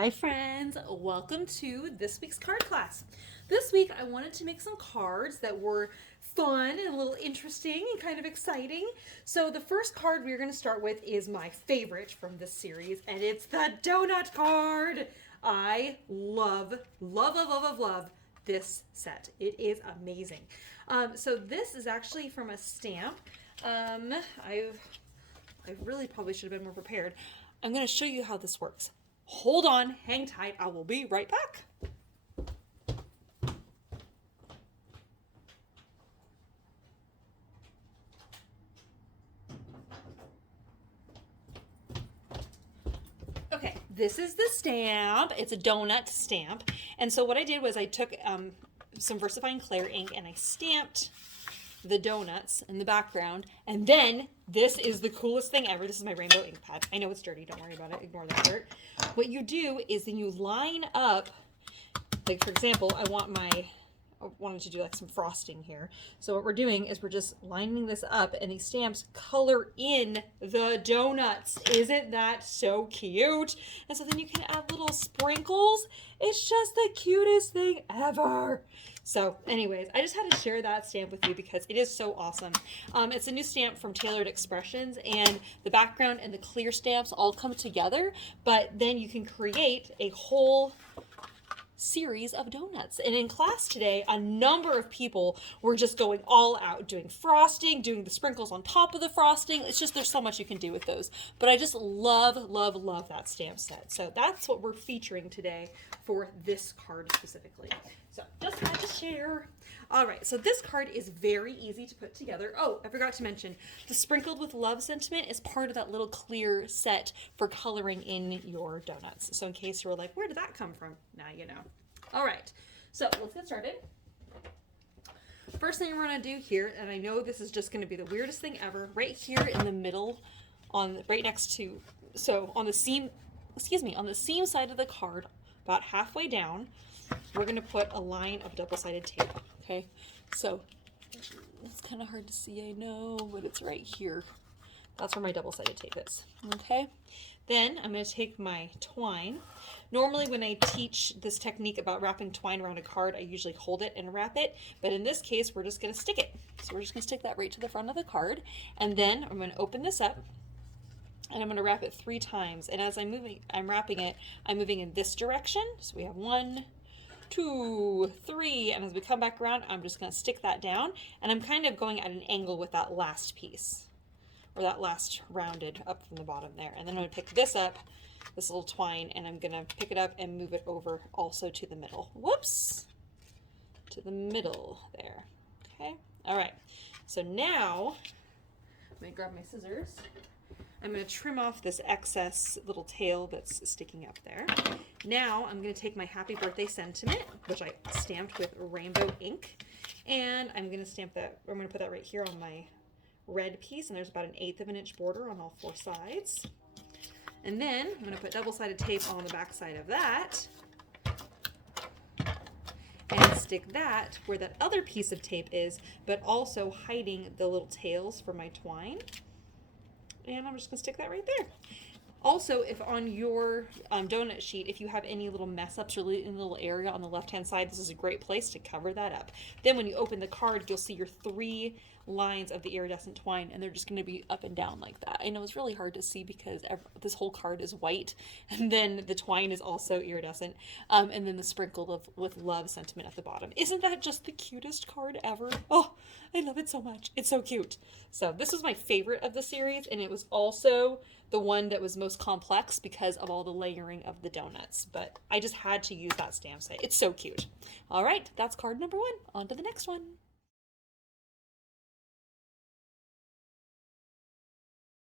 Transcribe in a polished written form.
Hi friends, welcome to this week's card class. This week I wanted to make some cards that were fun and a little interesting and kind of exciting. So the first card we're going to start with is my favorite from this series, and it's the donut card. I love this set. It is amazing. So this is actually from a stamp. I really probably should have been more prepared. I'm going to show you how this works. Hold on, hang tight, I will be right back. Okay, this is the stamp. It's a donut stamp. And so what I did was I took some VersaFine Clear ink and I stamped the donuts in the background, and then this is the coolest thing ever. This is my rainbow ink pad. I know it's dirty, don't worry about it, ignore that dirt. What you do is then you line up, like for example, I wanted to do like some frosting here. So what we're doing is we're just lining this up, and these stamps color in the donuts. Isn't that so cute? And so then you can add little sprinkles. It's just the cutest thing ever. So anyways, I just had to share that stamp with you because it is so awesome. It's a new stamp from Tailored Expressions, and the background and the clear stamps all come together, but then you can create a whole series of donuts. And in class today, a number of people were just going all out, doing frosting, doing the sprinkles on top of the frosting. It's just, there's so much you can do with those. But I just love that stamp set. So that's what we're featuring today for this card specifically. So just had to share. All right, so this card is very easy to put together. Oh, I forgot to mention, the Sprinkled with Love sentiment is part of that little clear set for coloring in your donuts. So in case you were like, where did that come from? Now you know. All right, so let's get started. First thing we're gonna do here, and I know this is just gonna be the weirdest thing ever, right here in the middle, right next to, so on the seam, on the seam side of the card, about halfway down, we're going to put a line of double-sided tape, okay? So it's kind of hard to see, I know, but it's right here. That's where my double-sided tape is, okay? Then I'm going to take my twine. Normally when I teach this technique about wrapping twine around a card, I usually hold it and wrap it, but in this case, we're just going to stick it. So we're just going to stick that right to the front of the card, and then I'm going to open this up, and I'm going to wrap it 3 times. And as I'm wrapping it, I'm moving in this direction. So we have 1, 2, 3, and as we come back around, I'm just going to stick that down, and I'm kind of going at an angle with that last piece, or that last rounded up from the bottom there. And then I'm going to pick this up, this little twine, and I'm going to pick it up and move it over also to the middle. Whoops! To the middle there. Okay? All right. So now, I'm going to grab my scissors. I'm going to trim off this excess little tail that's sticking up there. Now I'm going to take my Happy Birthday sentiment, which I stamped with rainbow ink, and I'm going to stamp that, I'm going to put that right here on my red piece, and there's about 1/8 of an inch border on all 4 sides. And then I'm going to put double-sided tape on the back side of that, and stick that where that other piece of tape is, but also hiding the little tails for my twine. And I'm just going to stick that right there. Also, if on your donut sheet, if you have any little mess ups or in a little area on the left-hand side, this is a great place to cover that up. Then when you open the card, you'll see your 3 lines of the iridescent twine, and they're just going to be up and down like that. I know it's really hard to see because this whole card is white, and then the twine is also iridescent, and then the Sprinkled with Love sentiment at the bottom. Isn't that just the cutest card ever? Oh, I love it so much. It's so cute. So this was my favorite of the series, and it was also the one that was most complex because of all the layering of the donuts. But I just had to use that stamp set. It's so cute. All right, that's card number 1. On to the next one.